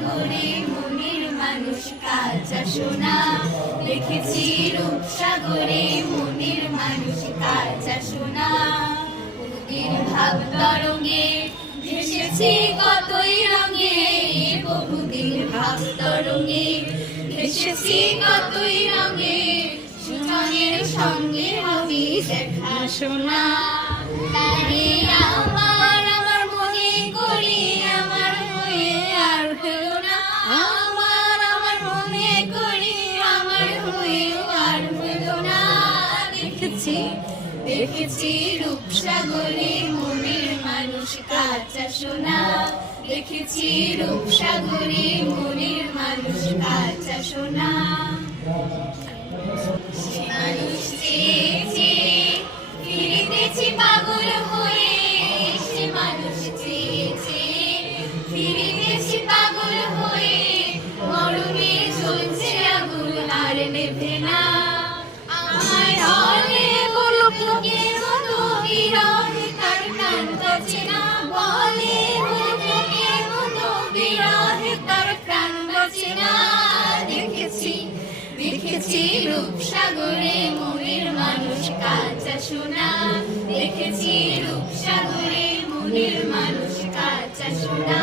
রূপসাগরে মনের মানুষ কাঁচা সোনা, লিখেছি রূপসাগরে মনের মানুষ কাঁচা সোনা। বহুদিন ভাব তরঙ্গে ভেসেছি কতই রঙে, বহুদিন ভাব তরঙ্গে ভেসেছি কতই রঙে, সুজনের সঙ্গে হবি দেখা সোনা। তারে আমার আমার মনে করি আমার হয়ে আর হলো না, আমার আমার মনে করি আমার হয়ে আর হলো না। দেখেছি দেখেছি রূপসাগরে মনের মানুষ কাঁচা সোনা, দেখেছি রূপসাগরে মনের মানুষ কাঁচা সোনা। সে মানুষ চেয়েছে ফিরিতেছি পাগল হয়ে, সে মানুষ চেয়েছে ফিরিতেছি পাগল হয়ে, মরমে জ্বলছে আগুন আর নেভে না। আমার হলে বলো লোকের মতো বিরহে তার প্রাণ বাঁচে না, বলে লোকের মতো বিরহে তার প্রাণ বাঁচে না। দেখেছি দেখেছি রূপসাগরে মনের মানুষ কাঁচা সোনা, দেখেছি রূপসাগরে মনের মানুষ কাঁচা সোনা।